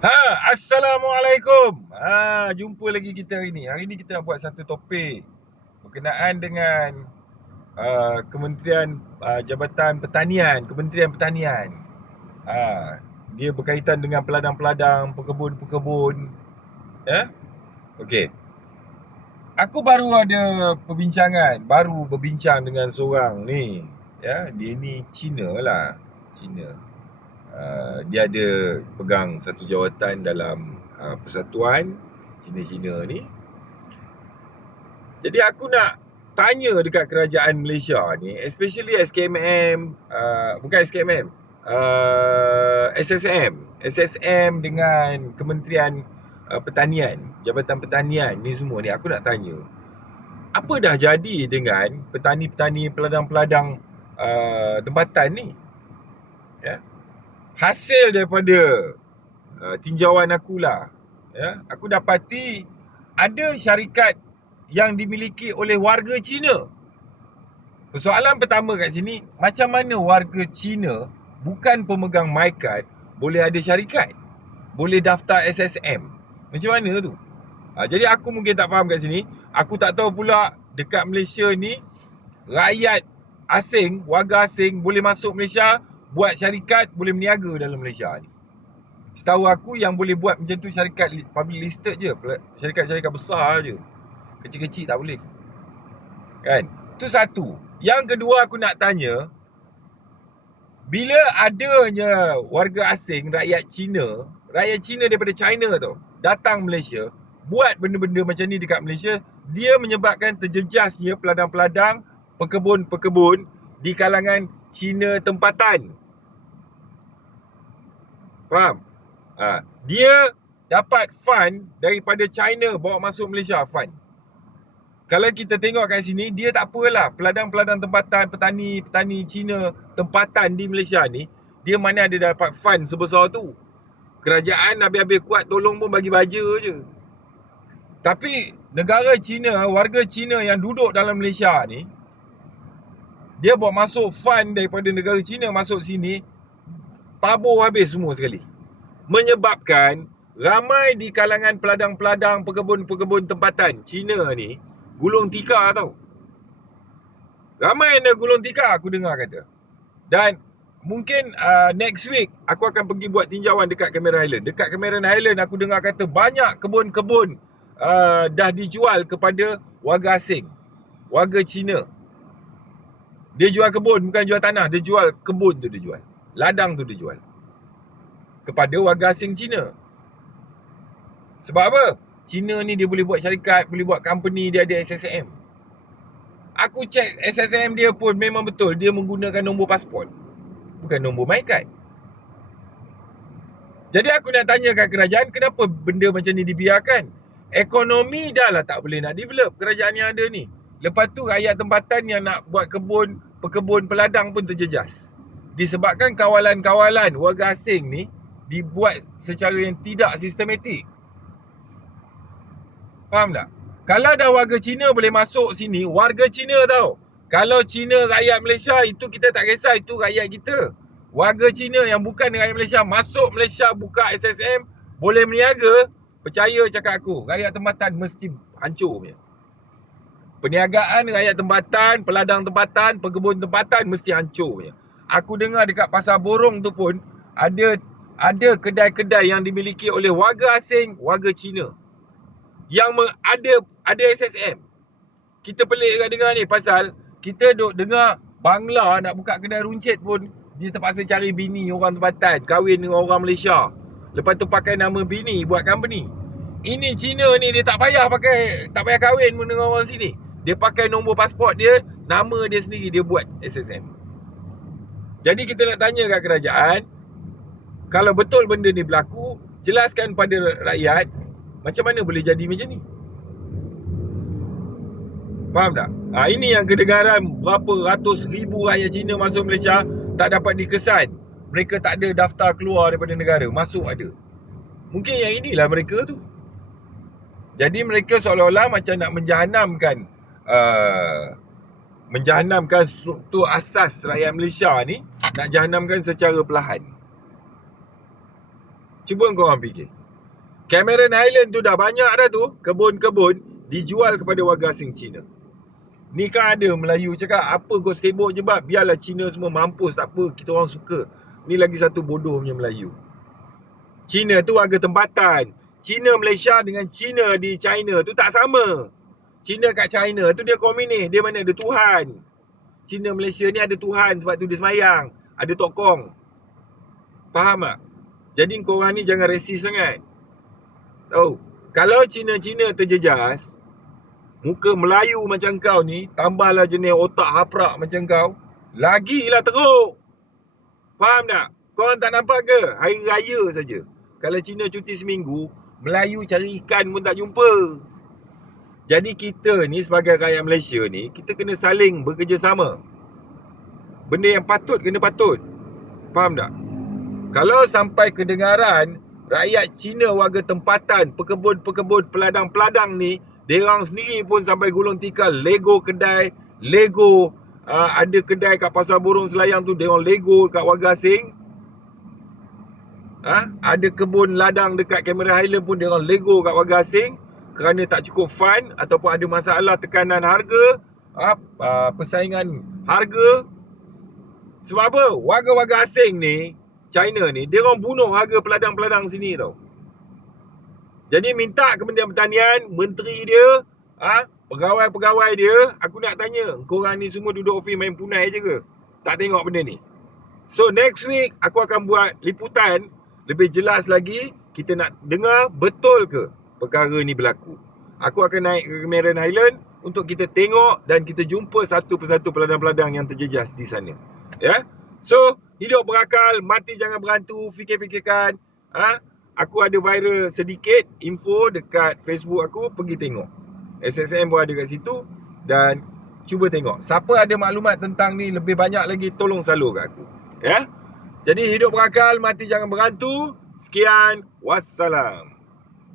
Ha, Assalamualaikum. Ha, jumpa lagi kita hari ni. Hari ni kita nak buat satu topik berkenaan dengan uh, Kementerian uh, Jabatan Pertanian, Kementerian Pertanian. Ha, dia berkaitan dengan peladang-peladang, pekebun-pekebun. Ya? Okey. Aku baru ada perbincangan, baru berbincang dengan seorang ni. Ya, dia ni Cina lah. Cina. Uh, dia ada pegang satu jawatan dalam uh, persatuan Cina-Cina ni. Jadi aku nak tanya dekat kerajaan Malaysia ni, especially SKMM, uh, bukan SKMM, uh, SSM, SSM dengan Kementerian uh, Pertanian, Jabatan Pertanian ni semua ni aku nak tanya. Apa dah jadi dengan petani-petani peladang-peladang uh, tempatan ni? Ya. Yeah hasil daripada uh, tinjauan aku lah ya. Aku dapati ada syarikat yang dimiliki oleh warga Cina. Persoalan pertama kat sini macam mana warga Cina bukan pemegang MyCard boleh ada syarikat? Boleh daftar SSM macam mana tu? Ha, jadi aku mungkin tak faham kat sini. Aku tak tahu pula dekat Malaysia ni rakyat asing warga asing boleh masuk Malaysia buat syarikat boleh berniaga dalam Malaysia ni. Setahu aku yang boleh buat macam tu syarikat public listed je. Syarikat-syarikat besar je. Kecil-kecil tak boleh. Kan? Tu satu. Yang kedua aku nak tanya. Bila adanya warga asing, rakyat Cina. Rakyat Cina daripada China tu. Datang Malaysia. Buat benda-benda macam ni dekat Malaysia. Dia menyebabkan terjejasnya peladang-peladang. Pekebun-pekebun. Di kalangan Cina tempatan. Faham? Ha. Dia dapat fund daripada China bawa masuk Malaysia fund. Kalau kita tengok kat sini, dia tak apalah. Peladang-peladang tempatan, petani-petani Cina tempatan di Malaysia ni, dia mana ada dapat fund sebesar tu. Kerajaan habis-habis kuat tolong pun bagi baja je. Tapi negara Cina, warga Cina yang duduk dalam Malaysia ni, dia bawa masuk fund daripada negara Cina masuk sini, tabur habis semua sekali. Menyebabkan ramai di kalangan peladang-peladang pekebun-pekebun tempatan Cina ni gulung tikar tau. Ramai yang gulung tikar aku dengar kata. Dan mungkin uh, next week aku akan pergi buat tinjauan dekat Cameron Highland. Dekat Cameron Highland aku dengar kata banyak kebun-kebun uh, dah dijual kepada warga asing. Warga Cina. Dia jual kebun bukan jual tanah. Dia jual kebun tu dia jual. Ladang tu dia jual. Kepada warga asing Cina. Sebab apa? Cina ni dia boleh buat syarikat, boleh buat company, dia ada SSM. Aku check SSM dia pun memang betul. Dia menggunakan nombor pasport. Bukan nombor MyCard. Jadi aku nak tanya kat kerajaan, kenapa benda macam ni dibiarkan? Ekonomi dah lah tak boleh nak develop kerajaan yang ada ni. Lepas tu rakyat tempatan yang nak buat kebun, pekebun peladang pun terjejas disebabkan kawalan-kawalan warga asing ni dibuat secara yang tidak sistematik. Faham tak? Kalau dah warga Cina boleh masuk sini, warga Cina tau. Kalau Cina rakyat Malaysia itu kita tak kisah itu rakyat kita. Warga Cina yang bukan rakyat Malaysia masuk Malaysia buka SSM boleh berniaga, percaya cakap aku, rakyat tempatan mesti hancur punya. Perniagaan rakyat tempatan, peladang tempatan, pekebun tempatan mesti hancur punya aku dengar dekat pasar borong tu pun ada ada kedai-kedai yang dimiliki oleh warga asing, warga Cina. Yang ada ada SSM. Kita pelik dekat dengar ni pasal kita duk dengar Bangla nak buka kedai runcit pun dia terpaksa cari bini orang tempatan, kahwin dengan orang Malaysia. Lepas tu pakai nama bini buat company. Ini Cina ni dia tak payah pakai tak payah kahwin pun dengan orang sini. Dia pakai nombor pasport dia, nama dia sendiri dia buat SSM. Jadi kita nak tanya kat kerajaan Kalau betul benda ni berlaku Jelaskan pada rakyat Macam mana boleh jadi macam ni. Faham tak? Ha, ini yang kedengaran Berapa ratus ribu rakyat Cina masuk Malaysia Tak dapat dikesan. Mereka tak ada daftar keluar daripada negara. Masuk ada. Mungkin yang inilah mereka tu. Jadi mereka seolah-olah macam nak menjahanamkan uh, Menjahanamkan struktur asas rakyat Malaysia ni nak jahanamkan secara perlahan. Cuba kau orang fikir. Cameron Highland tu dah banyak dah tu. Kebun-kebun dijual kepada warga asing Cina. Ni kan ada Melayu cakap apa kau sibuk je bab biarlah Cina semua mampus tak apa kita orang suka. Ni lagi satu bodoh punya Melayu. Cina tu warga tempatan. Cina Malaysia dengan Cina di China tu tak sama. Cina kat China tu dia komunis, dia mana ada Tuhan. Cina Malaysia ni ada Tuhan sebab tu dia semayang, ada tokong. Faham tak? Jadi kau orang ni jangan resis sangat. Tahu? Kalau Cina-Cina terjejas, Muka Melayu macam kau ni Tambahlah jenis otak haprak macam kau Lagilah teruk Faham tak? Kau tak nampak ke? Hari raya saja. Kalau Cina cuti seminggu Melayu cari ikan pun tak jumpa Jadi kita ni sebagai rakyat Malaysia ni Kita kena saling bekerjasama Benda yang patut kena patut Faham tak? Kalau sampai kedengaran Rakyat Cina warga tempatan Pekebun-pekebun peladang-peladang ni dia orang sendiri pun sampai gulung tikar Lego kedai Lego uh, Ada kedai kat pasar burung selayang tu Dia orang Lego kat warga asing ha? Ada kebun ladang dekat kamera Highland pun Dia orang Lego kat warga asing Kerana tak cukup fun Ataupun ada masalah tekanan harga ha? uh, Persaingan harga Sebab apa? Warga-warga asing ni China ni Dia orang bunuh harga peladang-peladang sini tau jadi minta Kementerian Pertanian, menteri dia, ah, ha, pegawai-pegawai dia, aku nak tanya, kau orang ni semua duduk ofis main punai je ke? Tak tengok benda ni. So next week aku akan buat liputan lebih jelas lagi, kita nak dengar betul ke perkara ni berlaku. Aku akan naik ke Cameron Highland untuk kita tengok dan kita jumpa satu persatu peladang-peladang yang terjejas di sana. Ya. So, hidup berakal, mati jangan berantu, fikir-fikirkan, ha? aku ada viral sedikit info dekat Facebook aku pergi tengok. SSM pun ada kat situ dan cuba tengok. Siapa ada maklumat tentang ni lebih banyak lagi tolong salur kat aku. Ya. Jadi hidup berakal, mati jangan berantu. Sekian, wassalam.